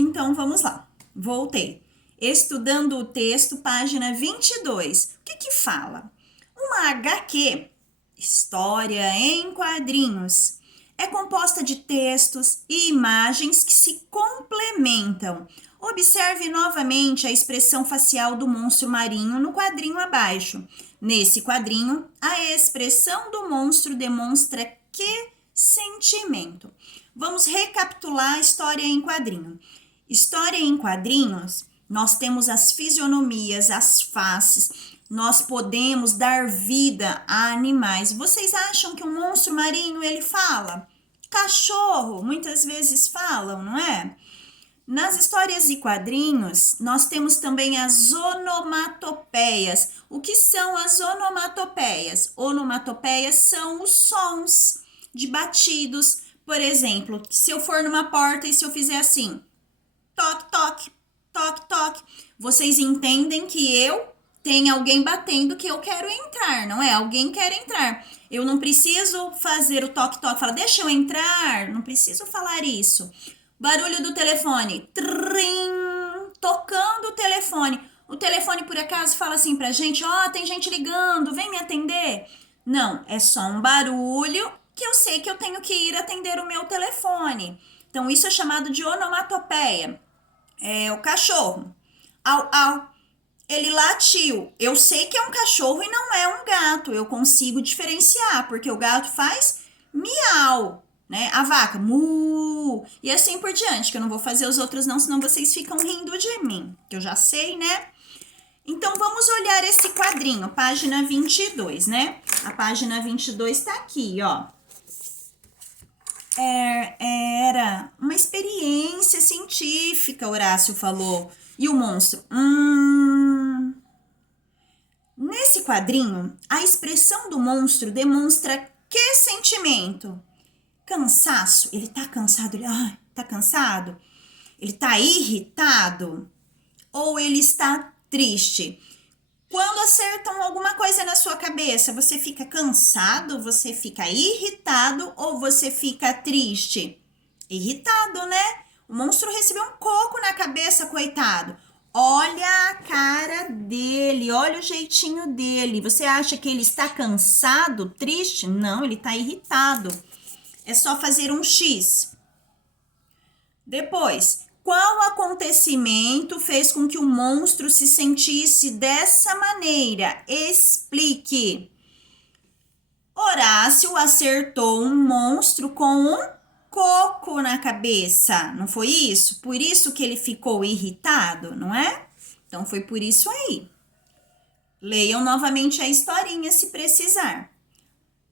Então, vamos lá. Voltei. Estudando o texto, página 22. O que fala? Uma HQ, História em Quadrinhos, é composta de textos e imagens que se complementam. Observe novamente a expressão facial do monstro marinho no quadrinho abaixo. Nesse quadrinho, a expressão do monstro demonstra que sentimento? Vamos recapitular a história em quadrinho. História em quadrinhos, nós temos as fisionomias, as faces, nós podemos dar vida a animais. Vocês acham que um monstro marinho ele fala? Cachorro, muitas vezes falam, não é? Nas histórias e quadrinhos, nós temos também as onomatopeias. O que são as onomatopeias? Onomatopeias são os sons de batidos. Por exemplo, se eu for numa porta e se eu fizer assim, toque, toque, toque, toque, vocês entendem que tem alguém batendo que eu quero entrar, não é? Alguém quer entrar. Eu não preciso fazer o toque, toque, falar, deixa eu entrar, não preciso falar isso. Barulho do telefone, trim, tocando o telefone. O telefone, por acaso, fala assim pra gente, tem gente ligando, vem me atender. Não, é só um barulho que eu sei que eu tenho que ir atender o meu telefone. Então, isso é chamado de onomatopeia. É o cachorro. Au, au. Ele latiu. Eu sei que é um cachorro e não é um gato. Eu consigo diferenciar, porque o gato faz miau, né? A vaca, mu. E assim por diante, que eu não vou fazer os outros não, senão vocês ficam rindo de mim, que eu já sei, né? Então, vamos olhar esse quadrinho, página 22, né? A página 22 tá aqui, ó. Era uma experiência científica, Horácio falou. E o monstro? Nesse quadrinho, a expressão do monstro demonstra que sentimento? Cansaço. Ele tá cansado. Tá cansado? Ele tá irritado? Ou ele está triste? Quando acertam alguma coisa na sua cabeça, você fica cansado, você fica irritado ou você fica triste? Irritado, né? O monstro recebeu um coco na cabeça, coitado. Olha a cara dele, olha o jeitinho dele. Você acha que ele está cansado, triste? Não, ele está irritado. É só fazer um X. Depois, qual acontecimento fez com que o monstro se sentisse dessa maneira? Explique. Horácio acertou um monstro com um coco na cabeça, não foi isso? Por isso que ele ficou irritado, não é? Então, foi por isso aí. Leiam novamente a historinha se precisar.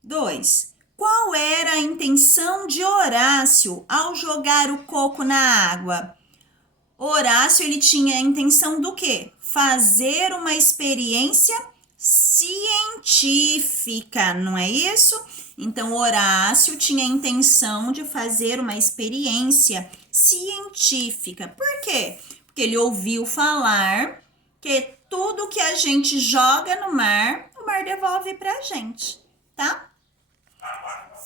2. Qual era a intenção de Horácio ao jogar o coco na água? Horácio, ele tinha a intenção do quê? Fazer uma experiência científica, não é isso? Então, Horácio tinha a intenção de fazer uma experiência científica. Por quê? Porque ele ouviu falar que tudo que a gente joga no mar, o mar devolve pra gente, tá?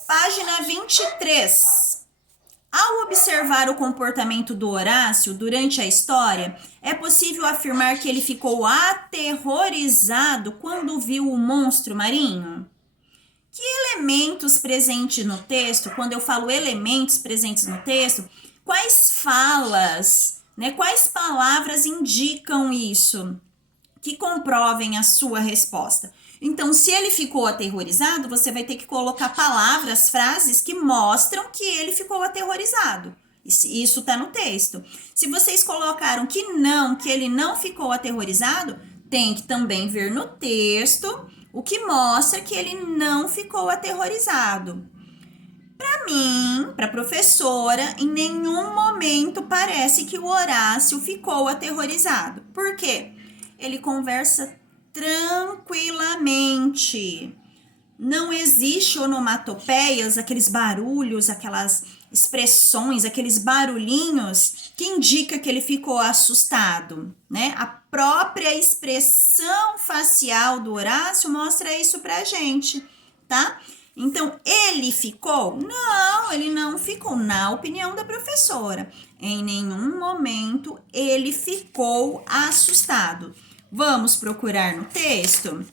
Página 23. Ao observar o comportamento do Horácio durante a história, é possível afirmar que ele ficou aterrorizado quando viu o monstro marinho? Que elementos presentes no texto, quando eu falo elementos presentes no texto, quais falas, né, quais palavras indicam isso? Que comprovem a sua resposta. Então, se ele ficou aterrorizado, você vai ter que colocar palavras, frases que mostram que ele ficou aterrorizado. Isso está no texto. Se vocês colocaram que ele não ficou aterrorizado, tem que também ver no texto o que mostra que ele não ficou aterrorizado. Para mim, para a professora, em nenhum momento parece que o Horácio ficou aterrorizado. Por quê? Ele conversa tranquilamente. Não existe onomatopeias, aqueles barulhos, aquelas expressões, aqueles barulhinhos que indica que ele ficou assustado, né? A própria expressão facial do Horácio mostra isso pra gente, tá? Então, ele ficou? Não, ele não ficou, na opinião da professora. Em nenhum momento ele ficou assustado. Vamos procurar no texto?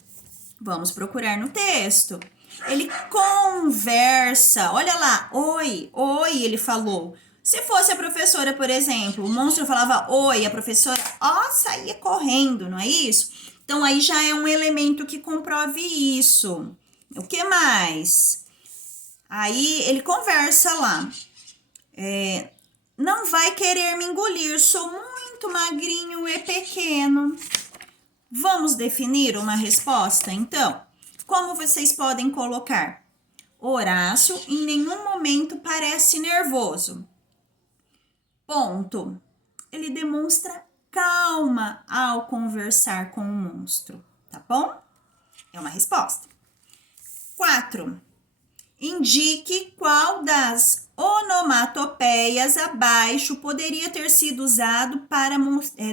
Vamos procurar no texto. Ele conversa. Olha lá. Oi, oi, ele falou. Se fosse a professora, por exemplo, o monstro falava oi, a professora, saía correndo, não é isso? Então, aí já é um elemento que comprove isso. O que mais? Aí, ele conversa lá. Não vai querer me engolir, sou muito magrinho e pequeno. Vamos definir uma resposta, então? Como vocês podem colocar? Horácio em nenhum momento parece nervoso. Ponto. Ele demonstra calma ao conversar com o monstro, tá bom? É uma resposta. 4. Indique qual das onomatopeias abaixo poderia ter sido usado para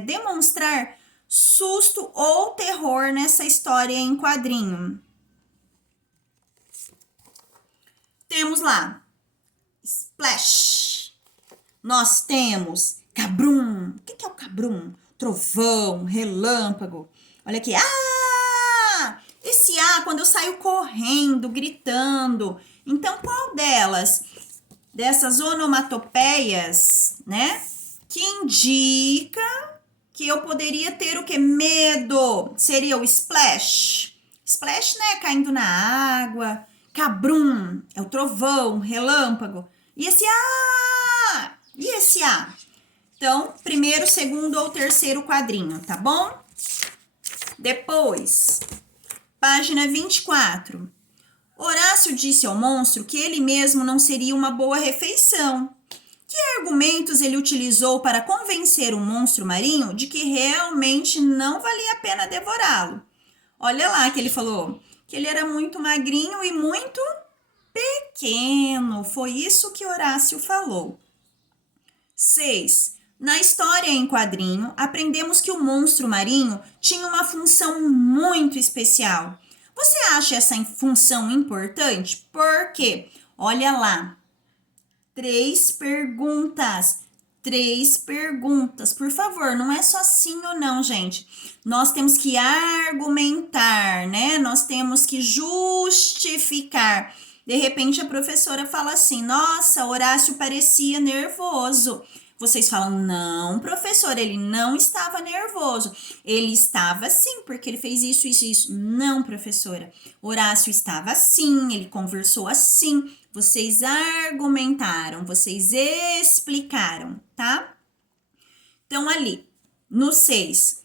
demonstrar susto ou terror nessa história em quadrinho. Temos lá, splash. Nós temos cabrum. O que é o cabrum? Trovão, relâmpago. Olha aqui. Esse quando eu saio correndo, gritando. Então, qual dessas onomatopeias, né, que indica que eu poderia ter o que? Medo. Seria o splash. Splash, né, caindo na água. Cabrum, é o trovão, relâmpago. E esse E esse A? Então, primeiro, segundo ou terceiro quadrinho, tá bom? Depois, página 24. Horácio disse ao monstro que ele mesmo não seria uma boa refeição. Que argumentos ele utilizou para convencer o monstro marinho de que realmente não valia a pena devorá-lo? Olha lá que ele falou que ele era muito magrinho e muito pequeno. Foi isso que Horácio falou. 6. Na história em quadrinho, aprendemos que o monstro marinho tinha uma função muito especial. Você acha essa função importante? Por quê? Olha lá. 3 perguntas. 3 perguntas. Por favor, não é só sim ou não, gente. Nós temos que argumentar, né? Nós temos que justificar. De repente, a professora fala assim, nossa, Horácio parecia nervoso. Vocês falam, não, professor, ele não estava nervoso. Ele estava sim, porque ele fez isso, isso, isso. Não, professora. Horácio estava assim, ele conversou assim. Vocês argumentaram, vocês explicaram, tá? Então, ali, no 6.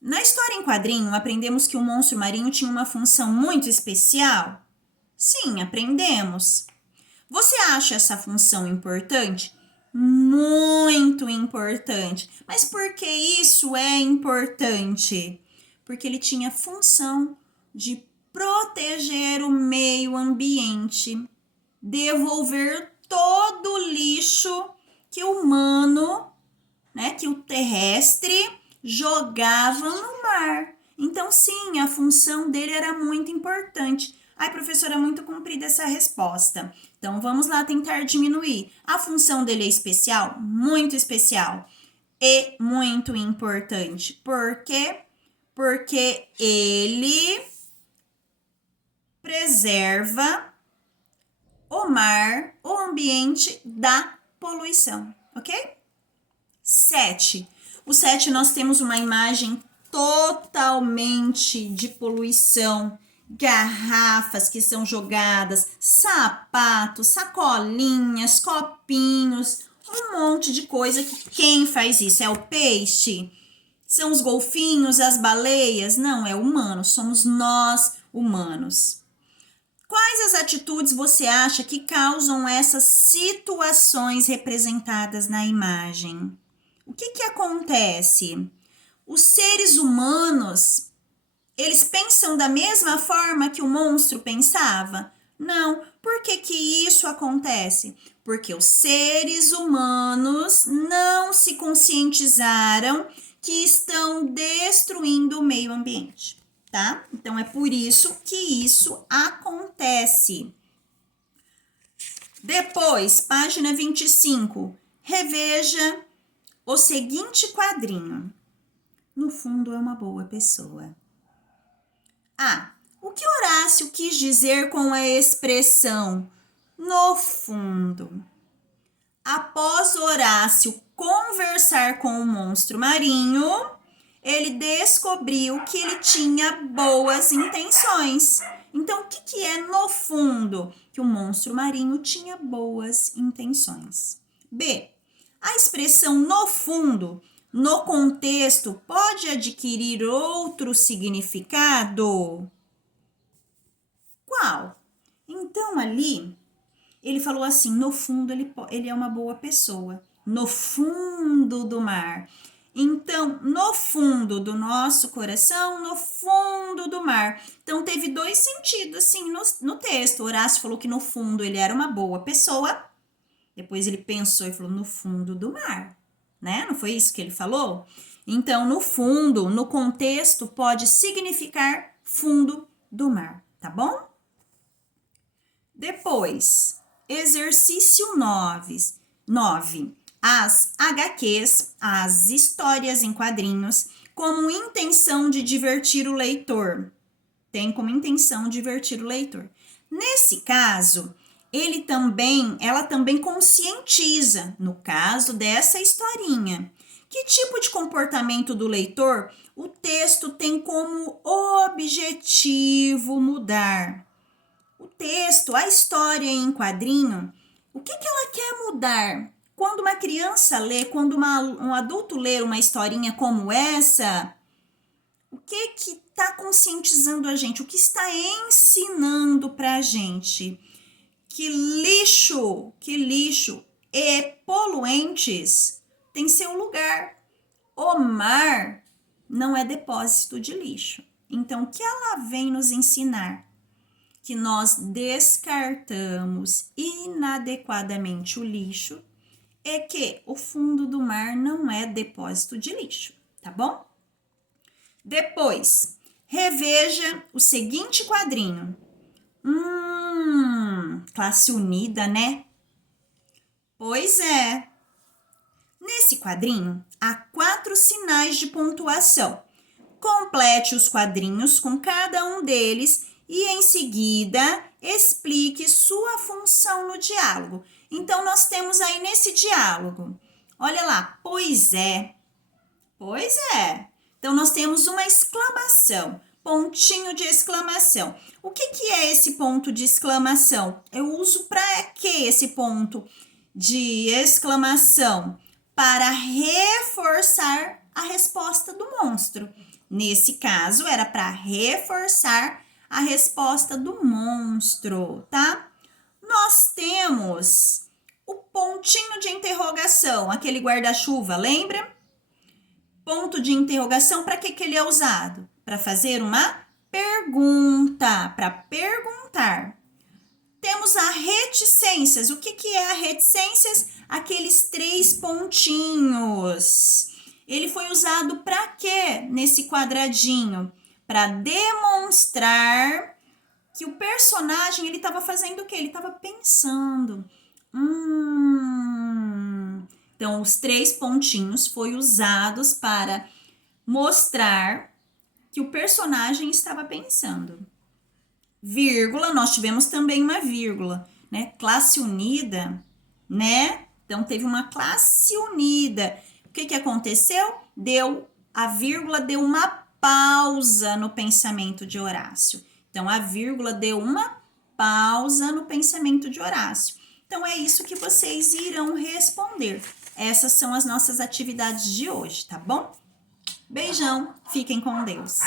Na história em quadrinho, aprendemos que o monstro marinho tinha uma função muito especial? Sim, aprendemos. Você acha essa função importante? Muito importante. Mas por que isso é importante? Porque ele tinha a função de proteger o meio ambiente, devolver todo o lixo que o humano, né, que o terrestre jogava no mar. Então, sim, a função dele era muito importante. Ai, professora, é muito comprida essa resposta. Então, vamos lá tentar diminuir. A função dele é especial? Muito especial. E muito importante. Por quê? Porque ele preserva o mar, o ambiente da poluição, ok? 7. O 7 nós temos uma imagem totalmente de poluição. Garrafas que são jogadas, sapatos, sacolinhas, copinhos, um monte de coisa que quem faz isso? É o peixe? São os golfinhos, as baleias? Não, é humano, somos nós humanos. Quais as atitudes você acha que causam essas situações representadas na imagem? O que acontece? Os seres humanos, eles pensam da mesma forma que o monstro pensava? Não. Por que isso acontece? Porque os seres humanos não se conscientizaram que estão destruindo o meio ambiente, tá? Então, é por isso que isso acontece. Depois, página 25. Reveja o seguinte quadrinho. No fundo, é uma boa pessoa. O que Horácio quis dizer com a expressão no fundo? Após Horácio conversar com o monstro marinho, ele descobriu que ele tinha boas intenções. Então, o que é no fundo? Que o monstro marinho tinha boas intenções. B. A expressão no fundo, no contexto, pode adquirir outro significado? Qual? Então, ali, ele falou assim, no fundo, ele é uma boa pessoa. No fundo do mar. Então, no fundo do nosso coração, no fundo do mar. Então, teve dois sentidos, assim, no texto. Horácio falou que no fundo ele era uma boa pessoa. Depois ele pensou e falou, no fundo do mar, né? Não foi isso que ele falou? Então, no fundo, no contexto, pode significar fundo do mar, tá bom? Depois, exercício 9. As HQs, as histórias em quadrinhos, como intenção de divertir o leitor. Tem como intenção divertir o leitor. Nesse caso, ela também conscientiza, no caso dessa historinha. Que tipo de comportamento do leitor o texto tem como objetivo mudar? O texto, a história em quadrinho, o que ela quer mudar? Quando uma criança lê, quando um adulto lê uma historinha como essa, o que está conscientizando a gente? O que está ensinando para a gente? Que lixo e poluentes têm seu lugar. O mar não é depósito de lixo. Então, o que ela vem nos ensinar? Que nós descartamos inadequadamente o lixo e que o fundo do mar não é depósito de lixo, tá bom? Depois, reveja o seguinte quadrinho. Classe unida, né? Pois é. Nesse quadrinho, há 4 sinais de pontuação. Complete os quadrinhos com cada um deles e, em seguida, explique sua função no diálogo. Então, nós temos aí nesse diálogo, olha lá, pois é. Pois é. Então, nós temos uma exclamação, pontinho de exclamação. O que é esse ponto de exclamação? Eu uso para quê esse ponto de exclamação? Para reforçar a resposta do monstro. Nesse caso, era para reforçar a resposta do monstro, tá? Nós temos o pontinho de interrogação, aquele guarda-chuva, lembra? Ponto de interrogação, para que ele é usado? Para fazer uma pergunta, para perguntar. Temos a reticências. O que é a reticências? Aqueles 3 pontinhos. Ele foi usado para quê nesse quadradinho? Para demonstrar que o personagem, ele estava fazendo o quê? Ele estava pensando. Então, os 3 pontinhos foi usados para mostrar que o personagem estava pensando. Vírgula, nós tivemos também uma vírgula, né? Classe unida, né? Então, teve uma classe unida. O que aconteceu? A vírgula deu uma pausa no pensamento de Horácio. Então, a vírgula deu uma pausa no pensamento de Horácio. Então, é isso que vocês irão responder. Essas são as nossas atividades de hoje, tá bom? Beijão, fiquem com Deus.